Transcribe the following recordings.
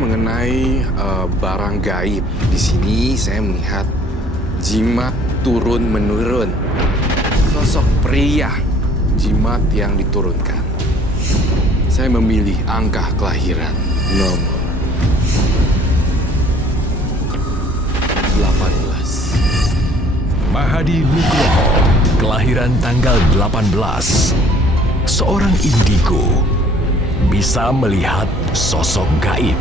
mengenai barang gaib. Di sini saya melihat jimat turun-menurun. Sosok pria, jimat yang diturunkan. Saya memilih angka kelahiran nomor 18. Mahadi Nugroho, kelahiran tanggal 18. Seorang indigo bisa melihat sosok gaib.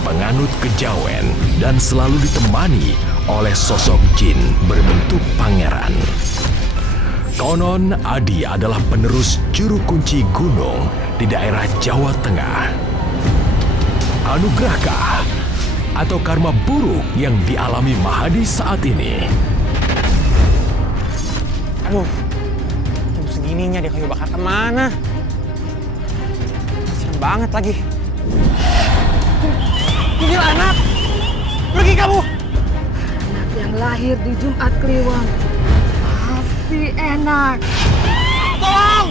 Penganut kejawen dan selalu ditemani oleh sosok jin berbentuk pangeran. Konon Adi adalah penerus juru kunci gunung di daerah Jawa Tengah. Anugerahkah atau karma buruk yang dialami Mahadi saat ini? Aduh, jam segininya dia kayu bakar kemana? Serem banget lagi. Kuntil anak! Pergi kamu! Anak yang lahir di Jumat Kliwon pasti enak. Tolong!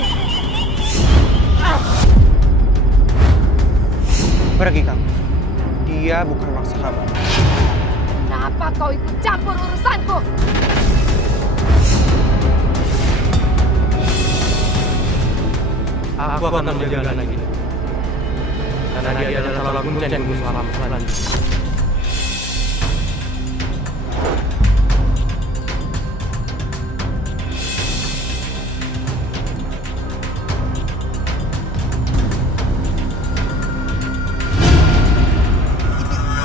Pergi kamu. Dia bukan maksa kamu. Kenapa kau ikut campur urusanku? Aku akan menjaga anak ini. Karena dia adalah salah kuncen musuh alam selanjutnya.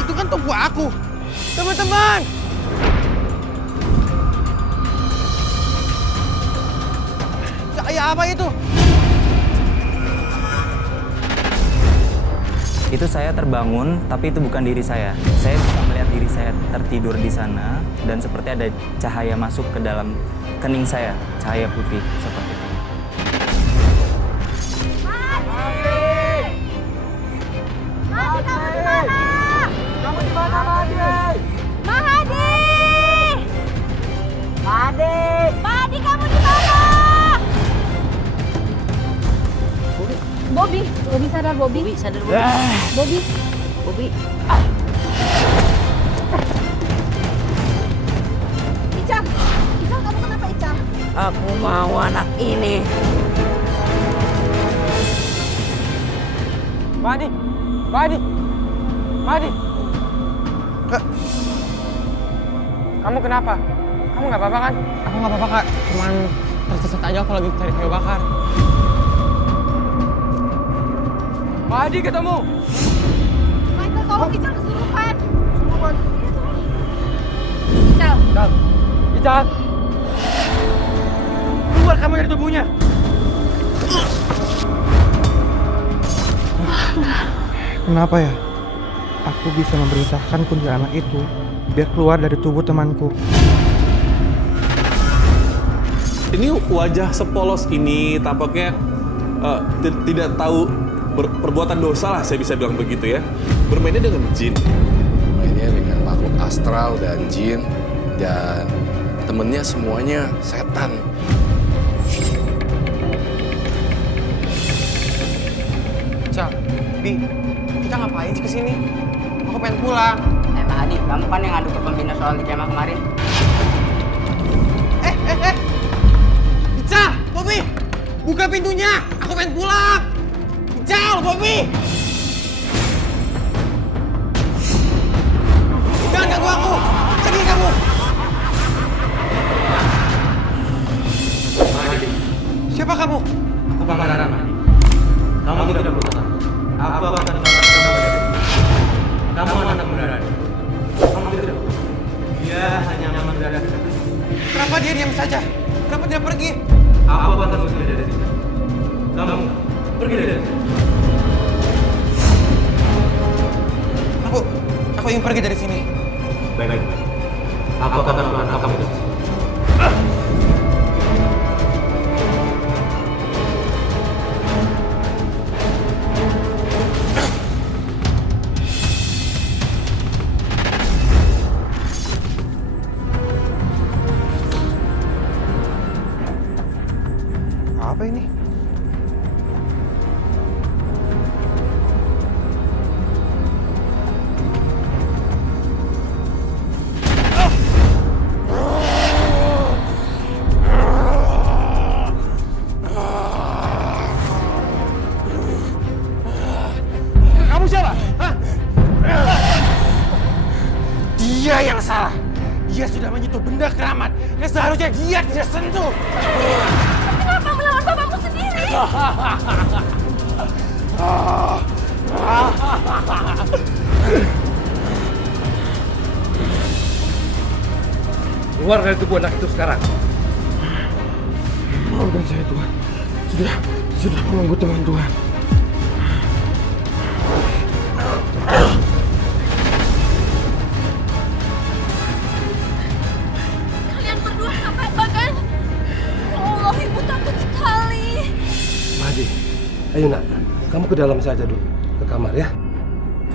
Itu kan tubuh aku. Teman-teman! Cahaya apa itu? Itu saya terbangun, tapi itu bukan diri saya. Saya bisa melihat diri saya tertidur di sana, dan seperti ada cahaya masuk ke dalam kening saya, cahaya putih seperti itu. Mahadi, kamu di mana? Kamu di mana, Mahadi? Mahadi! Mahadi! Mahadi, kamu di mana? Bobby, Bobby sadar, Bobby. Bobby sadar, Bobby. Bobby. Bobby. Ica, Ica, kamu kenapa, Ica? Aku mau anak ini. Mahadi! Mahadi! Mahadi! Kamu kenapa? Kamu nggak apa-apa kan? Aku nggak apa-apa, Kak. Cuman tersesat aja aku lagi cari kayu bakar. Mahadi ketemu! Michael, tolong Ica kesurupan. Kesurupan? Iya, tolong. Ica. Ical! Ical! Keluar kamu dari tubuhnya! Kenapa ya? Aku bisa memerintahkan kuntilanak itu biar keluar dari tubuh temanku. Ini wajah sepolos ini tampaknya tidak tahu perbuatan dosa lah, saya bisa bilang begitu ya. Bermainnya dengan jin. Mainnya dengan makhluk astral dan jin. Dan temennya semuanya setan. Cal, Bi, kita ngapain sih kesini? Aku pengen pulang. Mahadi, kamu kan yang ngadu ke pembina soal di kemah kemarin. Ica, Bobby, buka pintunya. Aku pengen pulang. Ica, Bobby. Jangan ganggu aku. Pergi kamu. Siapa kamu? Aku Pangeran Mahadi. Kamu tidak perlu takut. Aku akan selamatkan kamu dari sini. Kamu anak berada. Kamu tidak perlu. Dia hanya aman berada di sana. Kenapa dia diam saja? Kenapa dia pergi? Aku akan terusir dari sini. Kamu pergi dari sini. Aku ingin pergi dari sini. Baik. Aku akan menangkap kamu dari sini. Apa ini? Dia yang salah. Dia sudah menyentuh benda keramat yang seharusnya dia tidak sentuh. Kenapa melawan bapakmu sendiri? Keluar dari tubuh anak itu sekarang. Maafkan saya Tuhan. Sudah menunggu teman Tuhan. Kalian berdua apa kan? Ya Allah, ibu takut sekali. Mahdi, ayo nak, kamu ke dalam saja dulu, ke kamar ya.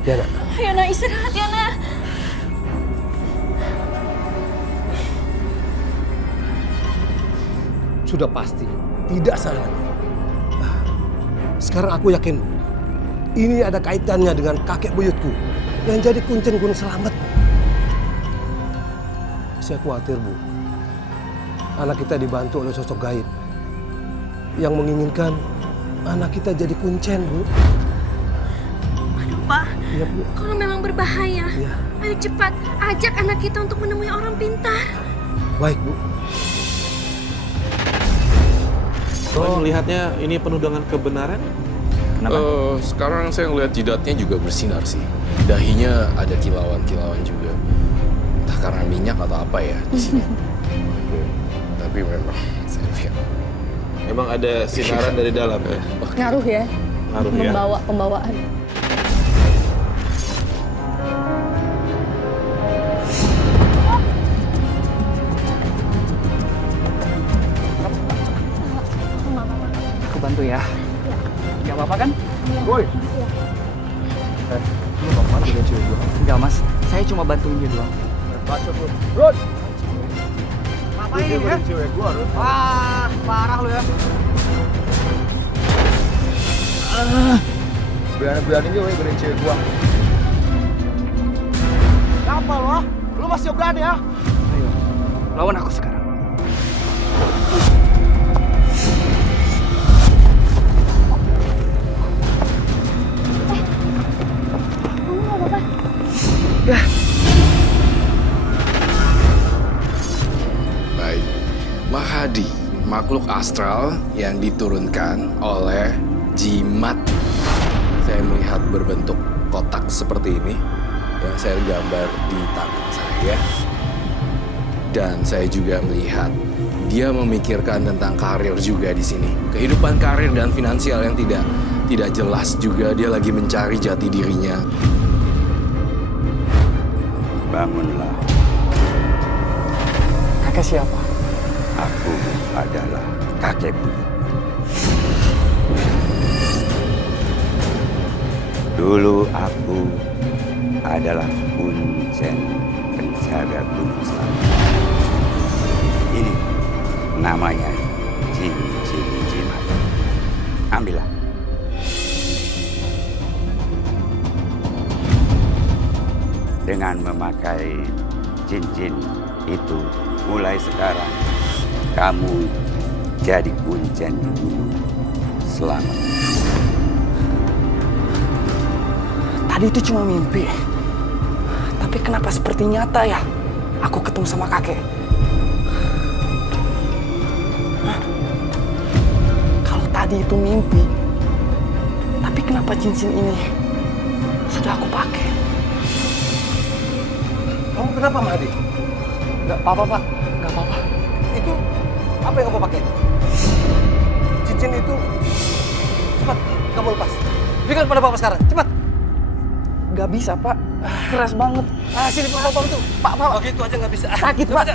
Ya nak. Ayo nak, istirahat ya nak. Sudah pasti, tidak salah lagi. Sekarang aku yakin ini ada kaitannya dengan kakek buyutku yang jadi kuncen Gunung Selamat. Saya khawatir, Bu. Anak kita dibantu oleh sosok gaib yang menginginkan anak kita jadi kuncen, Bu. Aduh Pak, Iya, Bu. kalau memang berbahaya, Iya. ayo cepat ajak anak kita untuk menemui orang pintar. Baik, Bu. Saya melihatnya ini penuh dengan kebenaran. Kenapa? Sekarang saya ngeliat jidatnya juga bersinar sih. Dahinya ada kilauan-kilauan juga. Entah karena minyak atau apa ya di sini. Tapi memang saya lihat. Memang ada sinaran dari dalam ya. Ngaruh ya, Ngaruh ya. membawa pembawaan. Aku bantu ya. Gak apa-apa kan? Woi. Lu mau bantuin cewek gua? Enggak mas, saya cuma bantuin dia doang. Bacot lu. Rod. Ngapain ya? Cewek gua, Rod. Wah, parah lu ya. Berani-beraninya woi berin cewek gua. Kenapa lu? Lu masih berani ya? Ayo, lawan aku sekarang. Kamu nggak apa-apa? Baik. Mahadi, makhluk astral yang diturunkan oleh jimat. Saya melihat berbentuk kotak seperti ini yang saya gambar di tangan saya. Dan saya juga melihat dia memikirkan tentang karir juga di sini. Kehidupan karir dan finansial yang tidak jelas juga, dia lagi mencari jati dirinya. Bangunlah, Kakek siapa? aku adalah kakek buyut. Dulu aku adalah kuncen penjaga Gunung Selamat. Ini namanya cincin jimat. Ambillah. Dengan memakai cincin itu, mulai sekarang kamu jadi kuncen di Gunung Selamat. Tadi itu cuma mimpi. Tapi kenapa seperti nyata ya? Aku ketemu sama kakek. Hah? Kalau tadi itu mimpi, tapi kenapa cincin ini sudah aku pakai? Kamu kenapa, Mahdi? Gak apa-apa, Pak. Gak apa-apa. Itu apa yang kamu pakai? Cincin itu. Cepat, kamu lepas. Berikan pada Bapak sekarang, cepat. Gak bisa, Pak. Keras banget. Sini Bapak itu. Pak. Begitu aja nggak bisa. Sakit, Pak.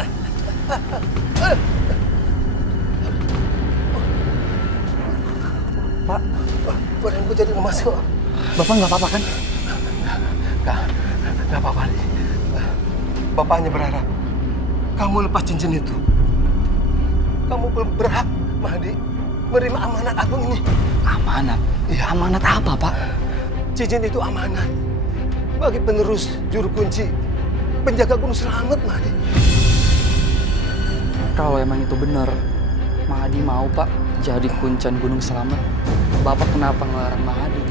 Pak. Badanku jadi lemas kok. Bapak nggak apa-apa kan? Nggak apa-apa nih. Bapak hanya berharap kamu lepas cincin itu. Kamu belum berhak, Mahdi, menerima amanat agung ini. Amanat? Iya. Amanat apa, Pak? Cincin itu amanat bagi penerus juru kunci penjaga Gunung Selamat, Mahdi. Kalau emang itu benar, Mahadi mau, Pak, jadi kuncen Gunung Selamat. Bapak kenapa ngelarang Mahadi?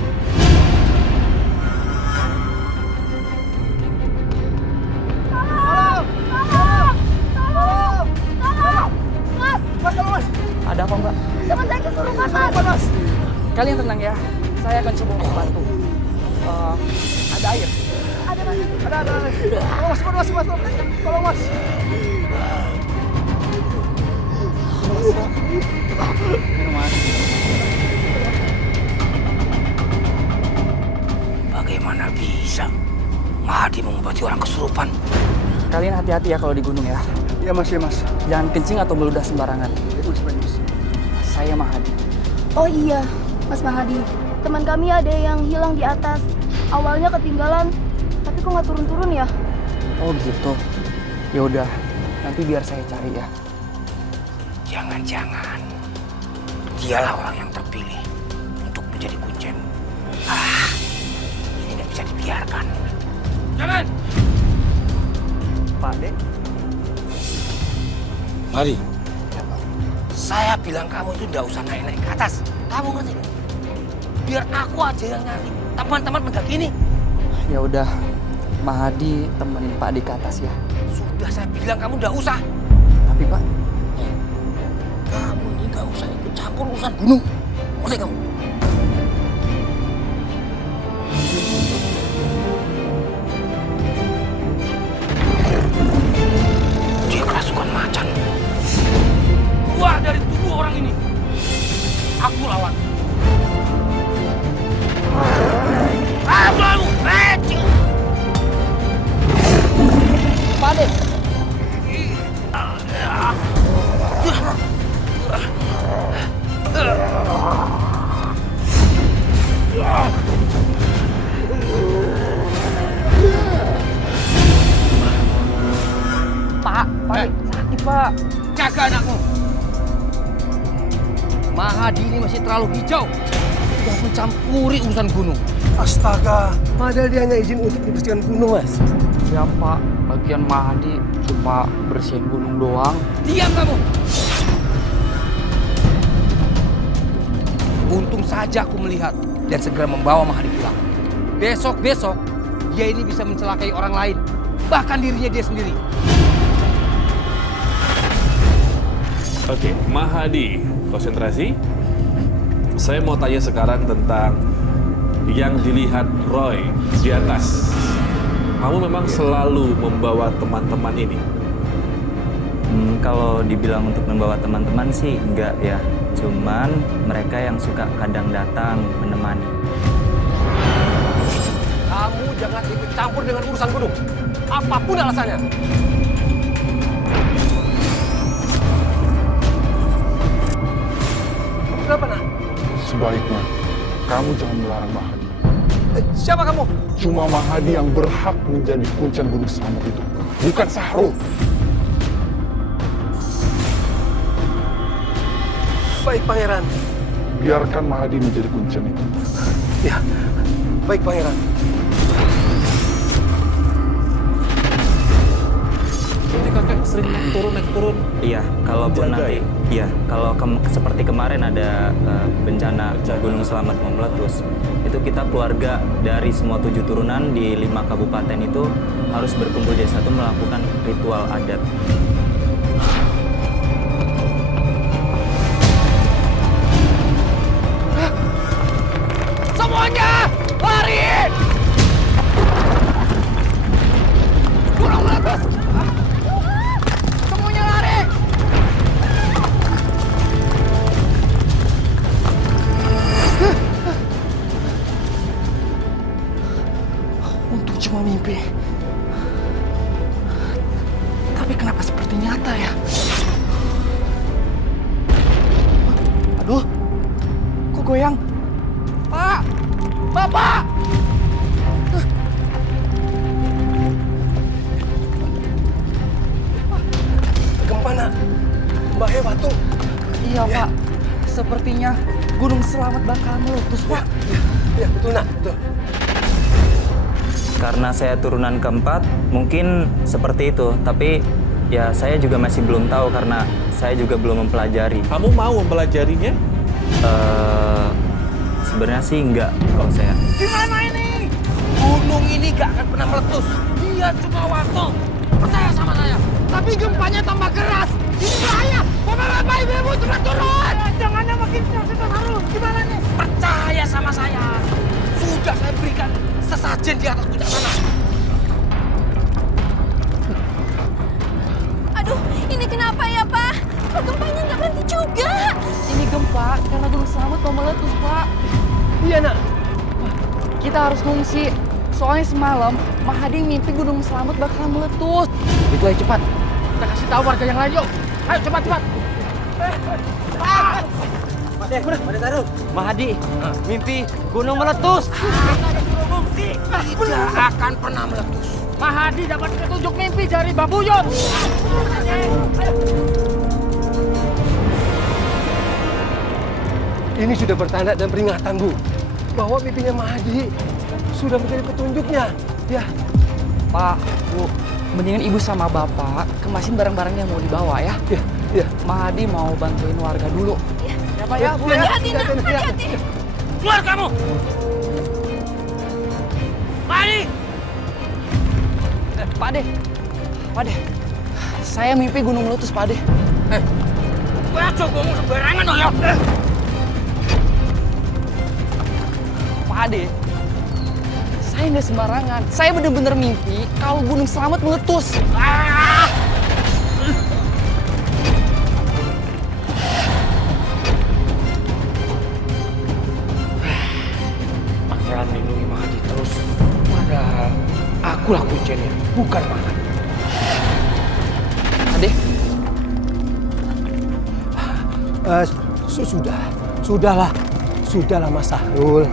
Kalian tenang ya, saya akan coba untuk bantu. Ada air. Ada mas. Ada. Tolong mas. Tolong mas. Bagaimana bisa Mahadi mengobati orang kesurupan? Kalian hati-hati ya kalau di gunung ya. Ya mas. Jangan kencing atau meludah sembarangan. Saya Mahadi. Oh iya, Mas Mahadi. Teman kami ada yang hilang di atas. Awalnya ketinggalan, tapi kok nggak turun-turun ya? Oh gitu. Ya udah, nanti biar saya cari ya. Jangan-jangan dialah orang yang terpilih untuk menjadi kuncen. Ini nggak bisa dibiarkan. Jangan! Pak Dek. Mari. Saya bilang kamu itu nggak usah naik-naik ke atas. Kamu ngerti? Biar aku aja yang nyari teman-teman mendaki ini. Ya udah, Mahadi temenin Pak Dek ke atas ya. Sudah saya bilang kamu nggak usah. Tapi Pak, Kamu ini nggak usah ikut campur urusan gunung. Ngerti kamu? Dia kerasukan macan. Keluar dari tubuh orang ini. Aku lawan. Kamu receh. Pak Dek. Pak Dek, sakit Pak. Jaga anakmu. Mahadi ini masih terlalu hijau. Sudah mencampuri urusan gunung. Astaga, padahal dia hanya izin untuk membersihkan gunung mas. Ya Pak, bagian Mahadi cuma bersihin gunung doang. Diam kamu. Untung saja aku melihat dan segera membawa Mahadi pulang. Besok-besok dia ini bisa mencelakai orang lain, bahkan dirinya dia sendiri. Oke, Mahadi, konsentrasi. Saya mau tanya sekarang tentang yang dilihat Roy di atas. Kamu memang selalu membawa teman-teman ini? Kalau dibilang untuk membawa teman-teman sih enggak ya. Cuman mereka yang suka kadang datang menemani. Kamu jangan ikut campur dengan urusan gunung, apapun alasannya. Kenapa nak? Sebaiknya kamu jangan melarang Mahadi. Siapa kamu? Cuma Mahadi yang berhak menjadi kuncen Gunung Selamat itu, bukan Sahrul. Baik pangeran. Biarkan Mahadi menjadi kuncen itu. Ya, baik pangeran. Nanti kakek sering naik turun. Iya, kalaupun Jaga, nanti, iya, kalau seperti kemarin ada bencana Gunung Selamat mau meletus, itu kita keluarga dari semua 7 turunan di 5 kabupaten itu harus berkumpul jadi satu melakukan ritual adat. Semuanya lari! Gunung meletus! Semuanya lari! Untung cuma mimpi. Tapi kenapa seperti nyata ya? Aduh, kok goyang? Pak! Bapak! Gempa nak. Mbak Hewatu. Iya Pak, sepertinya Gunung Selamat bakal meletus Pak. Ya betul nak, betul. Karena saya turunan keempat, mungkin seperti itu. Tapi ya saya juga masih belum tahu karena saya juga belum mempelajari. Kamu mau mempelajarinya? Sebenarnya sih enggak kalau saya. Gimana ini? Gunung ini gak akan pernah meletus. Dia cuma waktu. Percaya sama saya. Tapi gempanya tambah keras. Ini bahaya! Bapak-bapak, ibu-ibu, cepat turun! Jangannya makin keras, Mas Harul. Gimana nih? Percaya sama saya. Sudah saya berikan sesajen di atas puncak sana. Aduh, ini kenapa ya, Pak? Kok gempanya nggak berhenti juga? Ini gempa karena Gunung Selamet mau meletus, Pak. Iya, Nak. Kita harus ngungsi. Soalnya semalam Mahadi mimpi Gunung Selamet bakal meletus. Itu aja cepat. Kita kasih tahu warga yang lain yuk. Ayo cepat. Pada taruh. Mahadi mimpi gunung meletus. Tidak akan pernah meletus. Mahadi dapat petunjuk mimpi dari Babuyun. Ini sudah bertanda dan peringatan, Bu, bahwa mimpinya Mahadi sudah menjadi petunjuknya. Ya, Pak, Bu, mendingan Ibu sama Bapak kemasin barang-barang yang mau dibawa ya. ya. Mahadi mau bantuin warga dulu. Ya Pak ya, Bu. Hati-hati, Nak. Hati-hati. Keluar kamu! Mari! Pak De. Saya mimpi gunung meletus, Pak De. Aja ngomong sembarangan loh ya! Pak De, saya nggak sembarangan. Saya bener-bener mimpi kalau Gunung Selamet meletus. Pangeran lindungi Mahadi terus. Padahal akulah kuncinya, bukan Mahadi. Pak De, Sudahlah Mas Sahrul.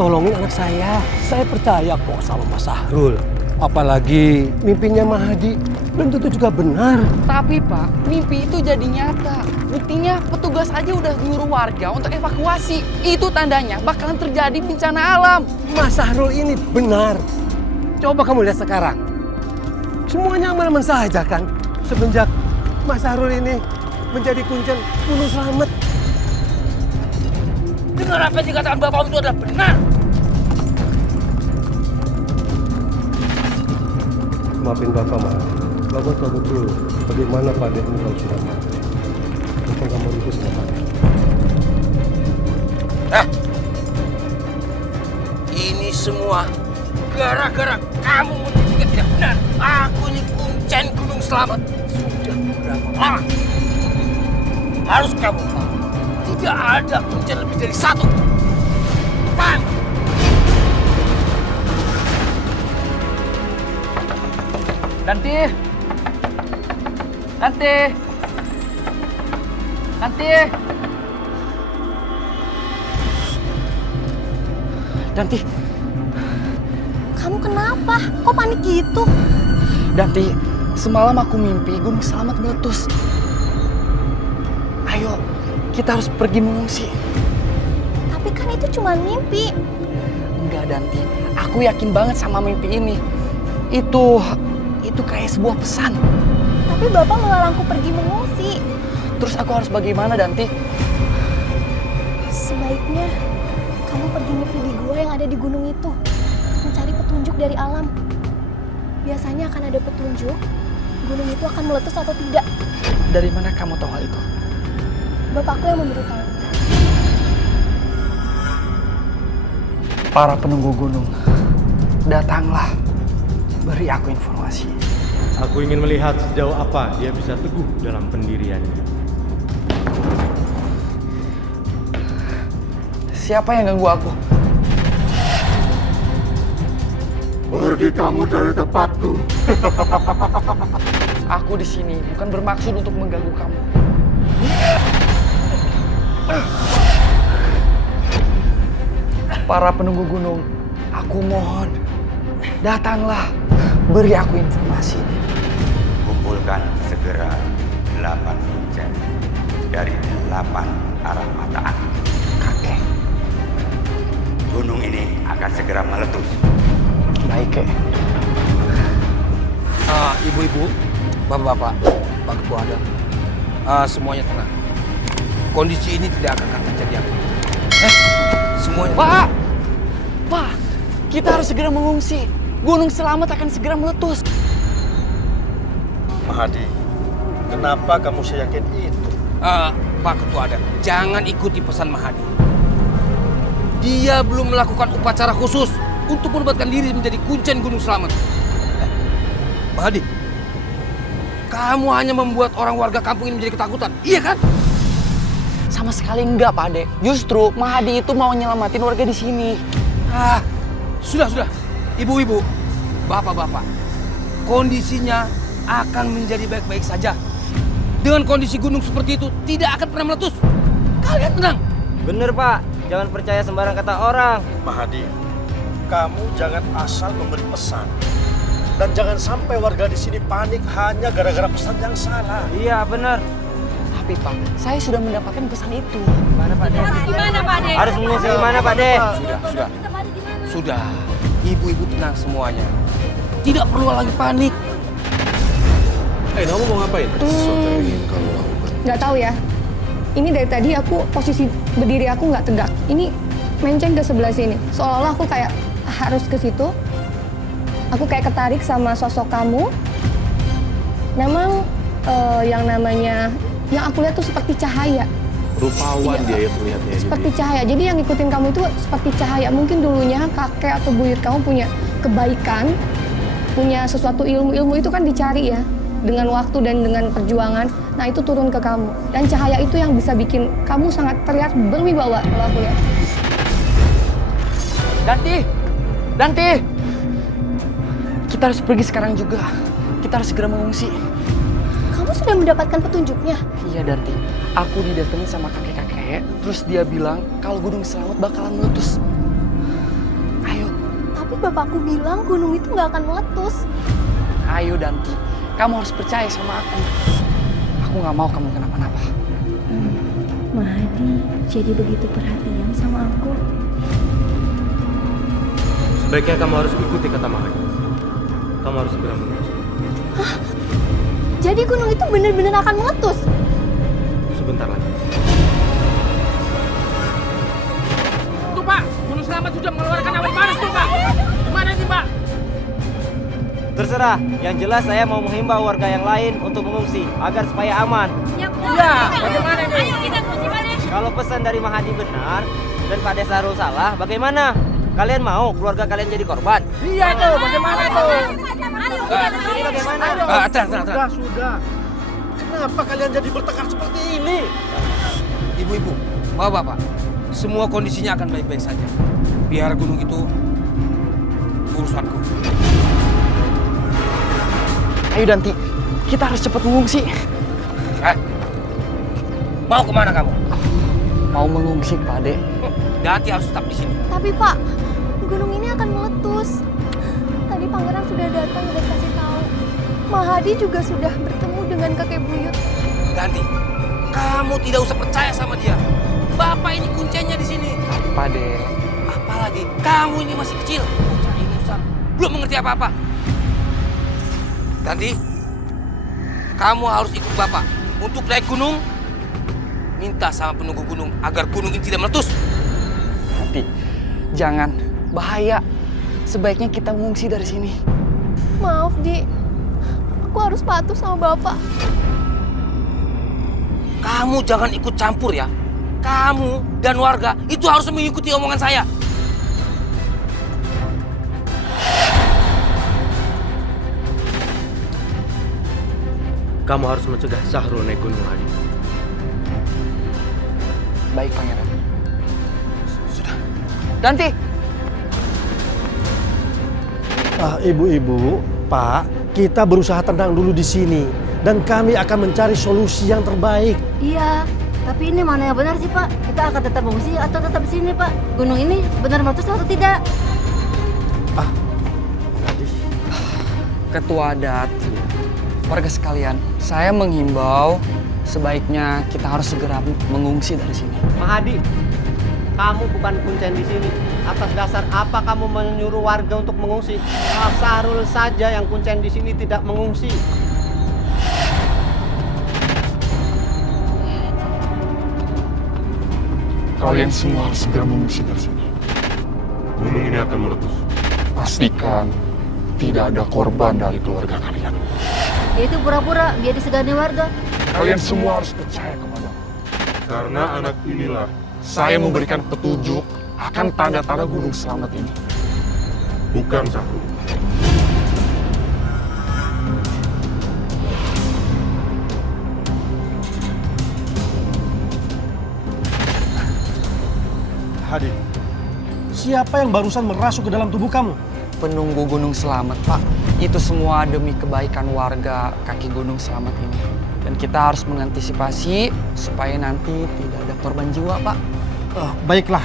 Tolongin anak saya. Saya percaya kok sama Mas Sahrul. Apalagi mimpinya Mahadi belum tentu juga benar. tapi Pak, mimpi itu jadi nyata. Buktinya petugas aja udah nyuruh warga untuk evakuasi. Itu tandanya bakalan terjadi bencana alam. Mas Sahrul ini benar. Coba kamu lihat sekarang. Semuanya aman-aman saja kan? Semenjak Mas Sahrul ini menjadi kuncen Gunung Selamet. Dengar apa yang dikatakan Bapak itu adalah benar. Maafin Bapak, Ma. Bapak tahu betul bagaimana Pak Dek ini kalau sudah mati. Bapak nggak mau ikut sama Pak Dek. Ini semua gara-gara kamu mendidik tidak benar. Aku ini kuncen Gunung Selamet. Sudah berapa lama? Harus kamu tahu. Tidak ada kuncen lebih dari satu. Pan! Nanti. Kamu kenapa? Kok panik gitu? Danti, semalam aku mimpi Gunung Selamet meletus. Ayo, kita harus pergi mengungsi. Tapi kan itu cuma mimpi. Enggak, Danti. Aku yakin banget sama mimpi ini. Itu kayak sebuah pesan. Tapi Bapak melarangku pergi mengungsi. Terus aku harus bagaimana, Danti? Sebaiknya kamu pergi nyepi di gua yang ada di gunung itu. Mencari petunjuk dari alam. Biasanya akan ada petunjuk, gunung itu akan meletus atau tidak. Dari mana kamu tahu hal itu? Bapakku yang memberitahu. Para penunggu gunung, datanglah. Beri aku informasi. Aku ingin melihat sejauh apa dia bisa teguh dalam pendiriannya. Siapa yang ganggu aku? Pergi kamu dari tempatku. Aku di sini bukan bermaksud untuk mengganggu kamu. Para penunggu gunung, aku mohon, datanglah, beri aku informasi. Kumpulkan segera 8 kuncen dari 8 arah mata angin. Kakek. Gunung ini akan segera meletus. Baik, Kek. Ibu-ibu, bapak-bapak, Pak Ketua Adam, semuanya tenang. Kondisi ini tidak akan terjadi apa. Semuanya. Pak, kita harus segera mengungsi. Gunung Selamet akan segera meletus. Mahadi, Kenapa kamu seyakin itu? Pak Ketua Adat, jangan ikuti pesan Mahadi. Dia belum melakukan upacara khusus untuk menobatkan diri menjadi kuncen Gunung Slamet. Mahadi, kamu hanya membuat orang warga kampung ini menjadi ketakutan, iya kan? Sama sekali enggak, Pak Ade. Justru Mahadi itu mau nyelamatin warga di sini. Sudah. Ibu-ibu, bapak-bapak, kondisinya akan menjadi baik-baik saja. Dengan kondisi gunung seperti itu, tidak akan pernah meletus. Kalian tenang. Bener Pak, jangan percaya sembarang kata orang. Mahadi, kamu jangan asal memberi pesan. Dan jangan sampai warga di sini panik hanya gara-gara pesan yang salah. Iya bener. Tapi Pak, saya sudah mendapatkan pesan itu. Gimana Pak De? Gimana Pak De? Harus mengungsi gimana Pak De? Sudah. Ibu-ibu tenang semuanya. Tidak perlu lagi panik. Kamu mau ngapain? Sesuatu yang ingin kamu lakukan. Nggak tahu ya. Ini dari tadi aku posisi berdiri aku nggak tegak. Ini menceng ke sebelah sini. Seolah-olah aku kayak harus ke situ. Aku kayak ketarik sama sosok kamu. Memang yang namanya, yang aku lihat tuh seperti cahaya. Rupawan Iya, dia ya terlihatnya. Seperti cahaya. Jadi yang ngikutin kamu itu seperti cahaya. Mungkin dulunya kakek atau buyut kamu punya kebaikan, punya sesuatu ilmu itu kan dicari ya. Dengan waktu dan dengan perjuangan, nah itu turun ke kamu. Dan cahaya itu yang bisa bikin kamu sangat terlihat berwibawa kalau aku lihat. Danti! Kita harus pergi sekarang juga. Kita harus segera mengungsi. Kamu sudah mendapatkan petunjuknya? Iya Danti, aku didatengin sama kakek-kakek. Terus dia bilang kalau Gunung Slamet bakalan meletus. Ayo. Tapi bapakku bilang gunung itu nggak akan meletus. Ayo Danti, kamu harus percaya sama aku. Aku nggak mau kamu kenapa-napa. Mahadi jadi begitu perhatian sama aku. Sebaiknya kamu harus ikuti kata Mahadi. Kamu harus segera mengungsi. Hah? Jadi gunung itu benar-benar akan meletus? Sebentar lagi. Tuh Pak, Gunung Slamet sudah mengeluarkan awan panas tuh Pak. Gimana nih Pak? Terserah, yang jelas saya mau menghimbau warga yang lain untuk mengungsi agar supaya aman. Ya, bagaimana nih? Ayo kita ngungsi Pak De. Kalau pesan dari Mahadi benar dan Pak De Sahrul salah, bagaimana? Kalian mau keluarga kalian jadi korban? Iya tuh, bagaimana tuh? Jadi bagaimana? Tenang. Sudah. Kenapa kalian jadi bertengkar seperti ini? Ibu-ibu, bapak-bapak, semua kondisinya akan baik-baik saja. Biar gunung itu urusanku. Ayo Danti, kita harus cepat mengungsi. Mau kemana kamu? Mau mengungsi Pak Ade. Danti harus tetap di sini. Tapi Pak, gunung ini akan meletus. Tadi pangeran sudah datang dan kasih tahu. Mahadi juga sudah bertemu dengan kakek buyut. Danti, kamu tidak usah percaya sama dia. Bapak ini kuncinya di sini. Pak Ade. Apalagi kamu ini masih kecil, bocah ingusan, belum mengerti apa-apa. Danti, kamu harus ikut Bapak untuk naik gunung. Minta sama penunggu gunung agar gunung ini tidak meletus. Danti, jangan. Bahaya. Sebaiknya kita mengungsi dari sini. Maaf, Di. Aku harus patuh sama Bapak. Kamu jangan ikut campur ya. Kamu dan warga itu harus mengikuti omongan saya. Kamu harus mencegah Sahrul naik gunung lagi. Baik, Pangeran. Sudah. Danti! Ibu-ibu, Pak, kita berusaha tenang dulu di sini. Dan kami akan mencari solusi yang terbaik. Iya, tapi ini mana yang benar sih Pak? Kita akan tetap mengungsi atau tetap di sini Pak? Gunung ini benar meletus atau tidak? Ketua adat, warga sekalian, saya menghimbau sebaiknya kita harus segera mengungsi dari sini. Mahadi, kamu bukan kuncen di sini. Atas dasar apa kamu menyuruh warga untuk mengungsi? Sahrul saja yang kuncen di sini tidak mengungsi. Kalian semua harus segera mengungsi dari sini. Gunung ini akan meletus. Pastikan tidak ada korban dari keluarga kalian. Dia itu pura-pura biar disegani warga. Kalian semua harus percaya kepadaku. Karena anak inilah saya memberikan petunjuk akan tanda-tanda Gunung Selamat ini. Bukan Sahrul. Hadi, siapa yang barusan merasuk ke dalam tubuh kamu? Penunggu Gunung Selamat, Pak. Itu semua demi kebaikan warga kaki Gunung Selamat ini. Dan kita harus mengantisipasi supaya nanti tidak ada korban jiwa, Pak. Baiklah,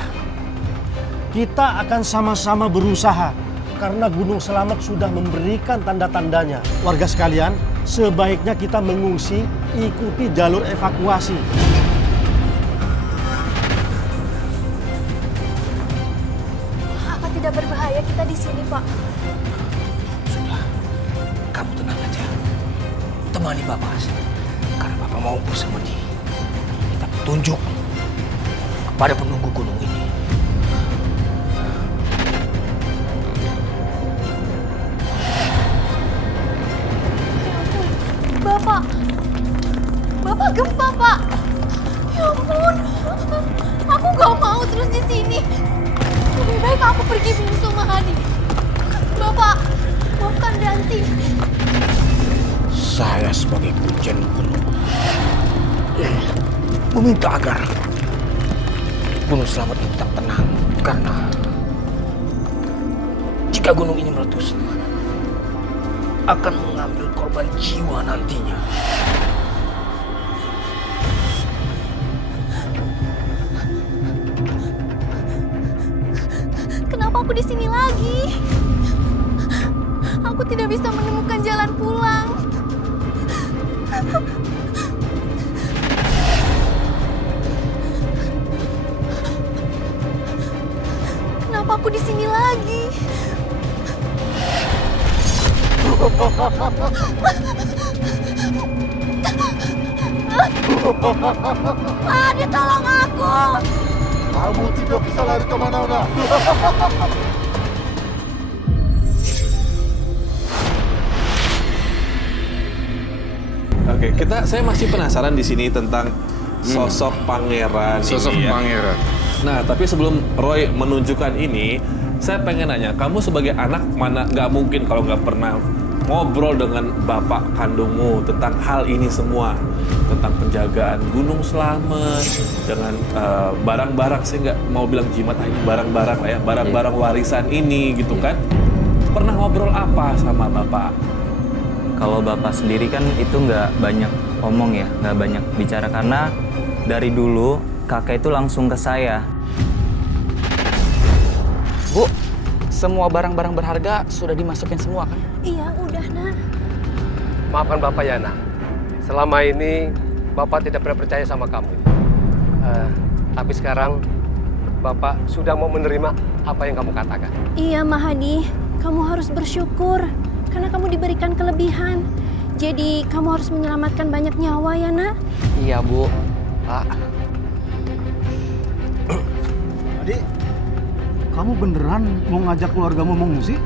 kita akan sama-sama berusaha karena Gunung Selamat sudah memberikan tanda-tandanya. Warga sekalian, sebaiknya kita mengungsi, ikuti jalur evakuasi. Apa tidak berbahaya kita di sini, Pak? Sudah, kamu tenang aja. Temani Bapak, karena Bapak mau bersembunyi. Kita petunjuk kepada penunggu gunung ini. Bapak gempa, Pak. Ya ampun, aku gak mau terus di sini. Lebih baik aku pergi menyusul Mahadi. Bapak, maafkan Danti. Saya sebagai kuncen gunung meminta agar Gunung Selamat ini tetap tenang, karena jika gunung ini meletus akan mengambil korban jiwa nantinya. Kenapa aku di sini lagi? Aku tidak bisa menemukan jalan pulang. Kenapa aku di sini lagi? Dia tolong aku. Kamu tidak bisa lari kemana-mana. Oke, saya masih penasaran di sini tentang sosok pangeran Sosok ini ya. pangeran. Nah, tapi sebelum Roy menunjukkan ini, saya pengen nanya, kamu sebagai anak mana nggak mungkin kalau nggak pernah ngobrol dengan bapak kandungmu tentang hal ini semua, tentang penjagaan Gunung Selamat dengan barang-barang, saya nggak mau bilang jimat, ini barang-barang lah ya, barang-barang warisan ini gitu kan? Pernah ngobrol apa sama bapak? Kalau bapak sendiri kan itu nggak banyak ngomong ya, nggak banyak bicara karena dari dulu kakek itu langsung ke saya. Bu, semua barang-barang berharga sudah dimasukin semua kan? Iya, udah, Nak. Maafkan Bapak ya, Nak. Selama ini Bapak tidak pernah percaya sama kamu. Tapi sekarang Bapak sudah mau menerima apa yang kamu katakan. Iya, Mahadi. Kamu harus bersyukur karena kamu diberikan kelebihan. Jadi kamu harus menyelamatkan banyak nyawa ya, Nak. Iya, Bu. Pak. Adik, kamu beneran mau ngajak keluargamu mengungsi?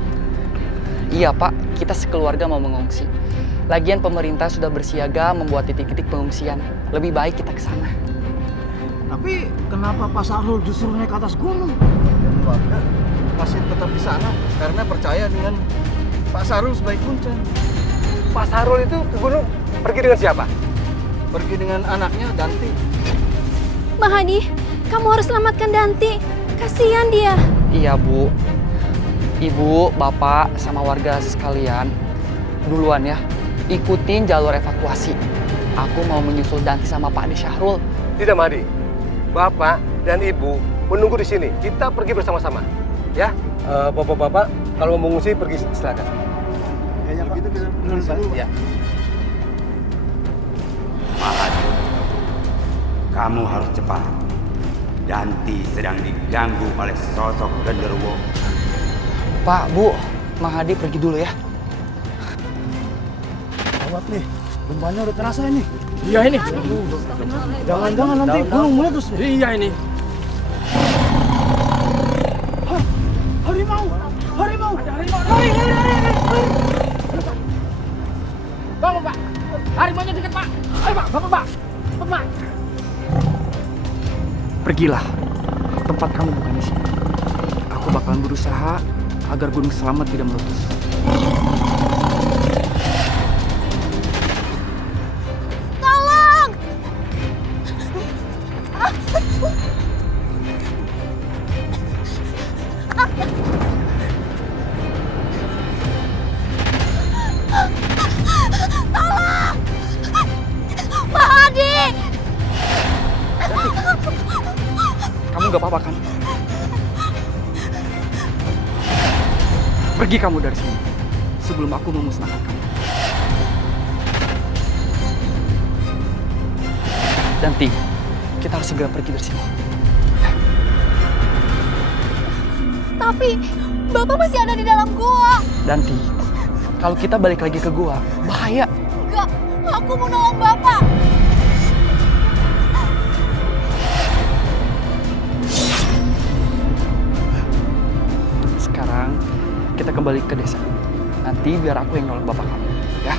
Iya, Pak. Kita sekeluarga mau mengungsi. Lagian pemerintah sudah bersiaga membuat titik-titik pengungsian. Lebih baik kita ke sana. Tapi kenapa Pak Sahrul justru naik ke atas gunung? Keluarga masih tetap di sana karena percaya dengan Pak Sahrul sebagai kuncen. Pak Sahrul itu ke gunung pergi dengan siapa? Pergi dengan anaknya Danti. Mahadi, kamu harus selamatkan Danti. Kasihan dia. Iya, Bu. Ibu, Bapak, sama warga sekalian, duluan ya, ikutin jalur evakuasi. Aku mau menyusul Danti sama Pak Ade Syahrul. Tidak, Mahdi. Bapak dan Ibu menunggu di sini. Kita pergi bersama-sama. Ya, Bapak-bapak, kalau mau mengungsi pergi silakan. Kayaknya begitu bisa. Ya. Mahadi, kamu harus cepat. Danti sedang diganggu oleh sosok genderuwo. Pak, Bu, Mahadi pergi dulu ya. Gawat nih, gempanya udah terasa ini. Iya ini. Jangan-jangan nanti gunung meletus nih. Iya ini. Harimau! Harimau! Harimau! Lari! Bangun, Pak. Harimaunya dekat, Pak. Ayo, Pak. Bangun, Pak. Cepat, Pak. Pergilah. Tempat kamu bukan di sini. Aku bakalan berusaha agar Gunung Selamat tidak meletus. Tolong! Tolong! Pak Hadi! Kamu gak apa-apa kan? Pergi kamu dari sini sebelum aku memusnahkan kamu. Danti, kita harus segera pergi dari sini. Tapi Bapak masih ada di dalam gua. Danti, kalau kita balik lagi ke gua, bahaya. Enggak, aku mau nolong Bapak. Sekarang kita kembali ke desa. Nanti biar aku yang nolong bapak kamu, ya.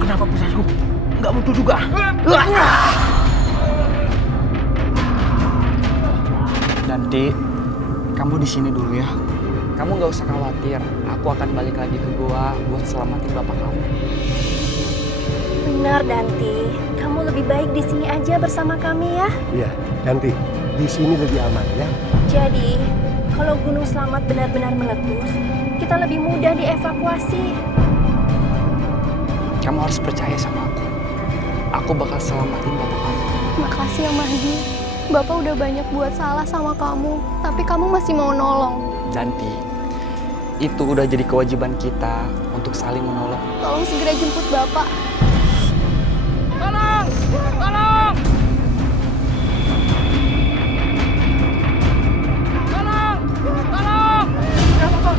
Kenapa pusatku nggak muncul juga? Nanti kamu di sini dulu ya. Kamu nggak usah khawatir. Aku akan balik lagi ke gua buat selamatin bapak kamu. Benar, Danti. Kamu lebih baik di sini aja bersama kami ya. Iya, Danti. Di sini lebih aman ya. Jadi, kalau Gunung Selamat benar-benar meletus, kita lebih mudah dievakuasi. Kamu harus percaya sama aku. Aku bakal selamatin bapak kamu. Makasih ya Mahdi. Bapak udah banyak buat salah sama kamu, tapi kamu masih mau nolong. Danti, itu udah jadi kewajiban kita untuk saling menolong. Tolong segera jemput Bapak. Tolong! Tolong! Tolong! Tolong! Ya, Bapak.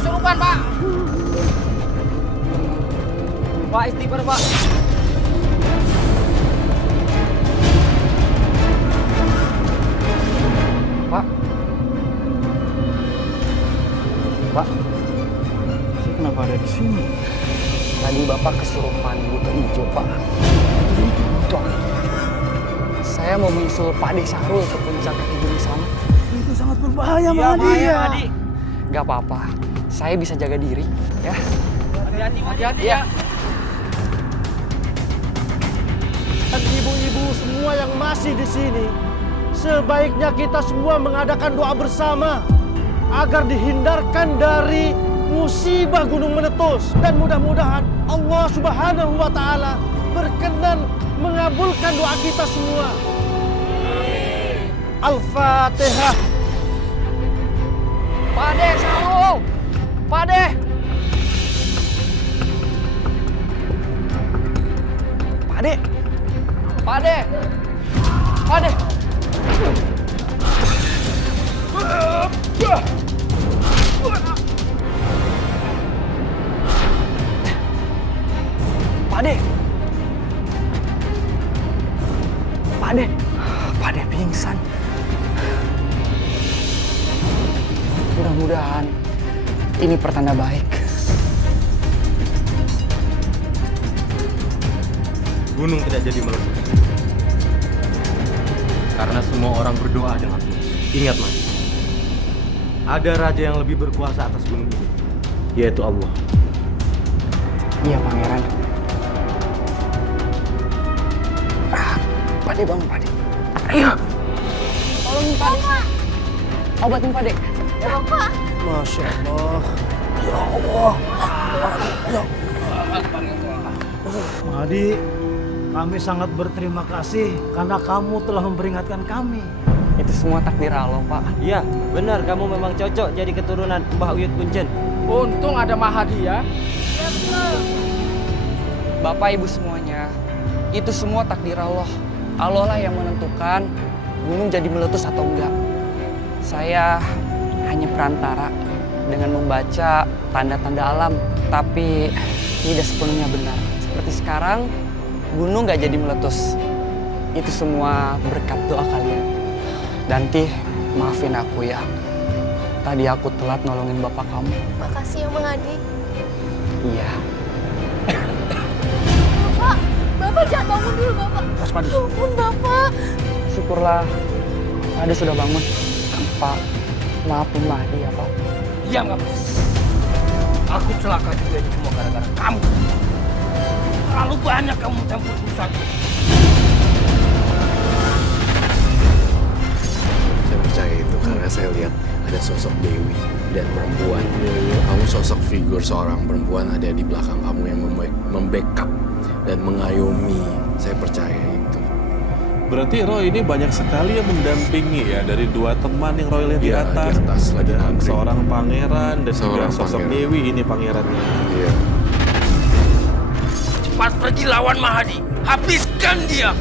Kesurupan, Pak. Pak, istighfar, Pak. Pak. Pak. Saya kenapa ada di sini? Tadi Bapak kesurupan buta hijau, Pak. Tuh. Saya mau menyusul Pak De Sahrul ke puncak kaki Gunung Selamat. Itu sangat berbahaya, Mahdi. Gak apa-apa. Saya bisa jaga diri, ya. Hati-hati ya. Dan ibu-ibu semua yang masih di sini, sebaiknya kita semua mengadakan doa bersama agar dihindarkan dari musibah gunung meletus, dan mudah-mudahan Allah Subhanahu wa taala berkenan mengabulkan doa kita semua. Al-Fatihah. Pak De Sahrul! Pak De! Pak De! Pak De! Pak De! Pak De! Pak De! Pak De pingsan. Mudah-mudahan ini pertanda baik. Gunung tidak jadi meletus. Karena semua orang berdoa dengan tulus. Ingat, Mas. Ada raja yang lebih berkuasa atas gunung ini, yaitu Allah. Iya, Pangeran. Pak De, bangun, Pak De. Ayo. Tolongin Pak De. Obatin Pak De. Ya, Pak. Masya Allah. Ya Allah. Ya. Mahdi, kami sangat berterima kasih karena kamu telah memperingatkan kami. Itu semua takdir Allah, Pak. Iya, benar. Kamu memang cocok jadi keturunan Mbah Uyut Kuncen. Untung ada Mahdi ya. Ya, betul. Bapak Ibu semuanya, itu semua takdir Allah. Allah lah yang menentukan gunung jadi meletus atau enggak. Saya hanya perantara dengan membaca tanda-tanda alam, tapi tidak sepenuhnya benar. seperti sekarang, gunung gak jadi meletus. Itu semua berkat doa kalian. Danti, maafin aku ya. Tadi aku telat nolongin bapak kamu. Makasih ya Mang Adi. Iya. Bapak jangan bangun dulu, Bapak. Waspada. Ya ampun, Bapak. Syukurlah Ade sudah bangun. Pak, maafin Mahdi ya Pak. Diam kamu. Aku celaka juga ini semua gara-gara kamu. Terlalu banyak kamu campur urusanku. Saya percaya itu karena saya lihat ada sosok Dewi dan perempuan. Kamu sosok figur seorang perempuan ada di belakang kamu yang membackup dan mengayomi. Saya percaya itu. Berarti Roy ini banyak sekali yang mendampingi ya dari dua teman yang Roy lihat di Iya, atas. di atas lagi Ada ngantri. seorang pangeran dan juga Seorang sosok pangeran. Dewi ini pangerannya. Iya. Cepat pergi lawan Mahadi. Habiskan dia.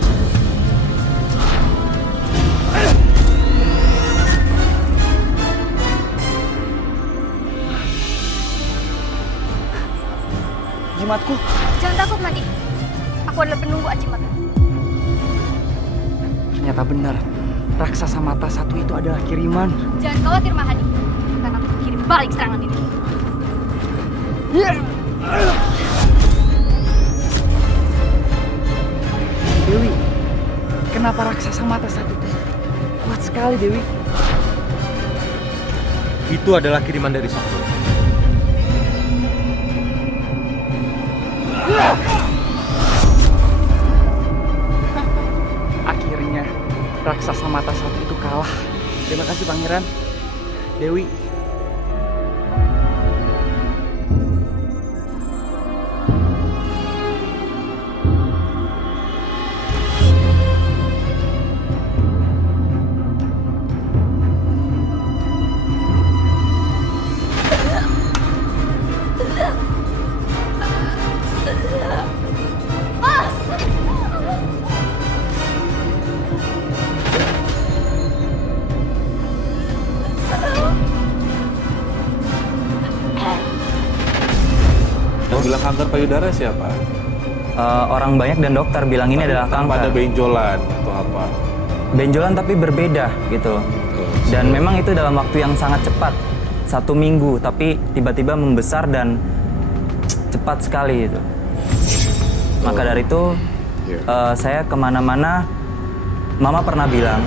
Jimatku. Jangan takut, Madi. Aku adalah penunggu Ajimat. Ternyata benar. Raksasa mata satu itu adalah kiriman. Jangan khawatir, Mahadi. Karena aku kirim balik serangan ini. Dewi, kenapa raksasa mata satu itu kuat sekali, Dewi? Itu adalah kiriman dari Sakti. Akhirnya raksasa mata satu itu kalah. Terima kasih Pangeran. Dewi. Yang bilang kanker payudara siapa? Orang banyak dan dokter bilang ini adalah Tanpa ada kanker. benjolan atau apa? Benjolan tapi berbeda gitu. Dan memang itu dalam waktu yang sangat cepat. 1 minggu, tapi tiba-tiba membesar dan cepat sekali gitu. Maka dari itu, saya kemana-mana, Mama pernah bilang,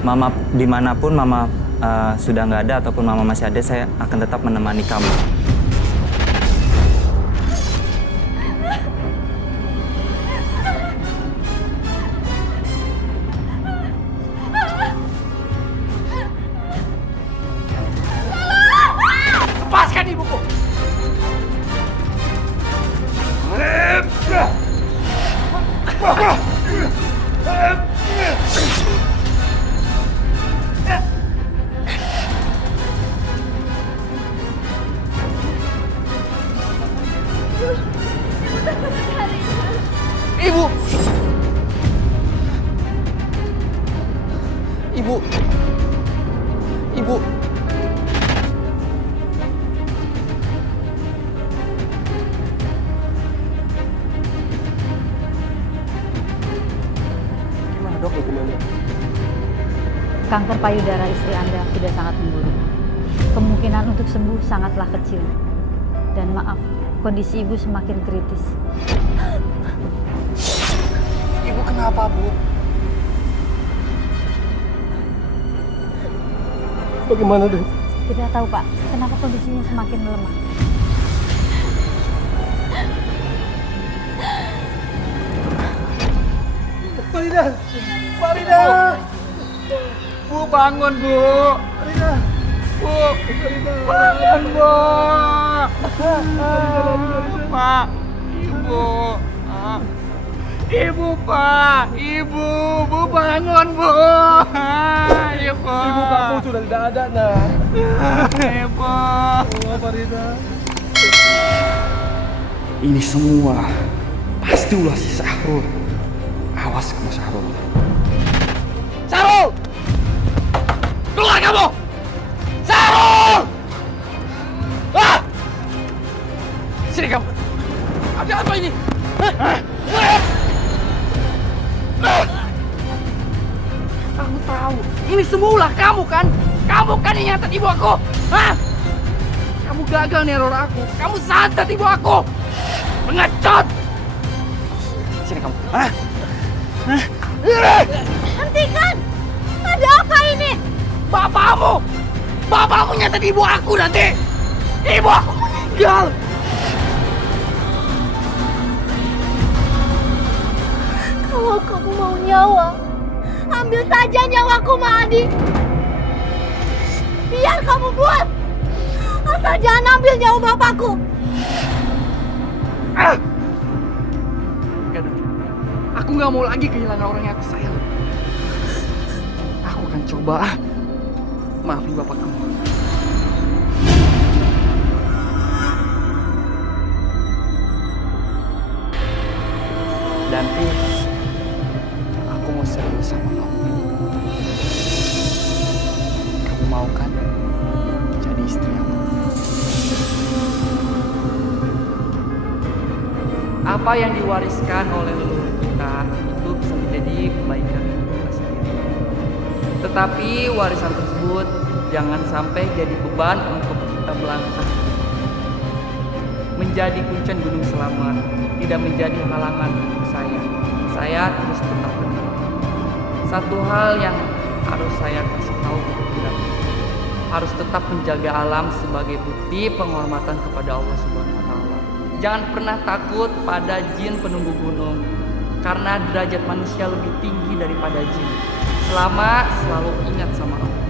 Mama dimanapun Mama sudah nggak ada ataupun Mama masih ada, saya akan tetap menemani kamu. Lepaskan ibuku. Ibu. Ibu. Ibu. Gimana dok dokumennya? Kanker payudara istri Anda sudah sangat memburuk. Kemungkinan untuk sembuh sangatlah kecil. Dan maaf, kondisi ibu semakin kritis. Ibu kenapa, Bu? Bagaimana, Dok? Tidak tahu, Pak. Kenapa kondisinya semakin melemah? Farida! Farida! Bu, bangun, Bu! Farida! Bu! Bangun, Bu! Pak! Ibu! Ibu, Pak! Ibu! Bu, bangun, Bu! Ibu! Ibu kamu sudah tidak ada, nak. Ibu! Oh, Farida. Ini semua pasti ulah si Sahrul. Awas kamu Sahrul. Sahrul! Keluar kamu! Sahrul! Ah! Sini kamu. Ada apa ini? Aku tahu, ini semua ulah kamu kan? Kamu kan yang nyantet ibu aku. Hah? Kamu gagal neror aku. Kamu santet ibu aku. Pengecut. Sini kamu. Hah? Hentikan! Ada apa ini? Bapakmu nyantet ibu aku nanti. Ibu aku meninggal. Kalau kamu mau nyawa, ambil saja nyawaku, Mahadi. Biar kamu buat. Asal jangan ambil nyawa bapakku. Aku nggak mau lagi kehilangan orang yang aku sayang. Aku akan coba maafin bapak kamu. Danti, aku mau serius sama kamu. Kamu mau kan jadi istri aku? Apa yang diwariskan oleh leluhur kita itu bisa menjadi kebaikan untuk kita sendiri. Tetapi warisan tersebut jangan sampai jadi beban untuk kita melangkah. Menjadi kuncen Gunung Selamat tidak menjadi halangan untuk saya. Saya terus tetap benar. Satu hal yang harus saya kasih tahu untuk kita, harus tetap menjaga alam sebagai bukti penghormatan kepada Allah Subhanahu wa Ta'ala. Jangan pernah takut pada jin penunggu gunung, karena derajat manusia lebih tinggi daripada jin. Selalu ingat sama Allah.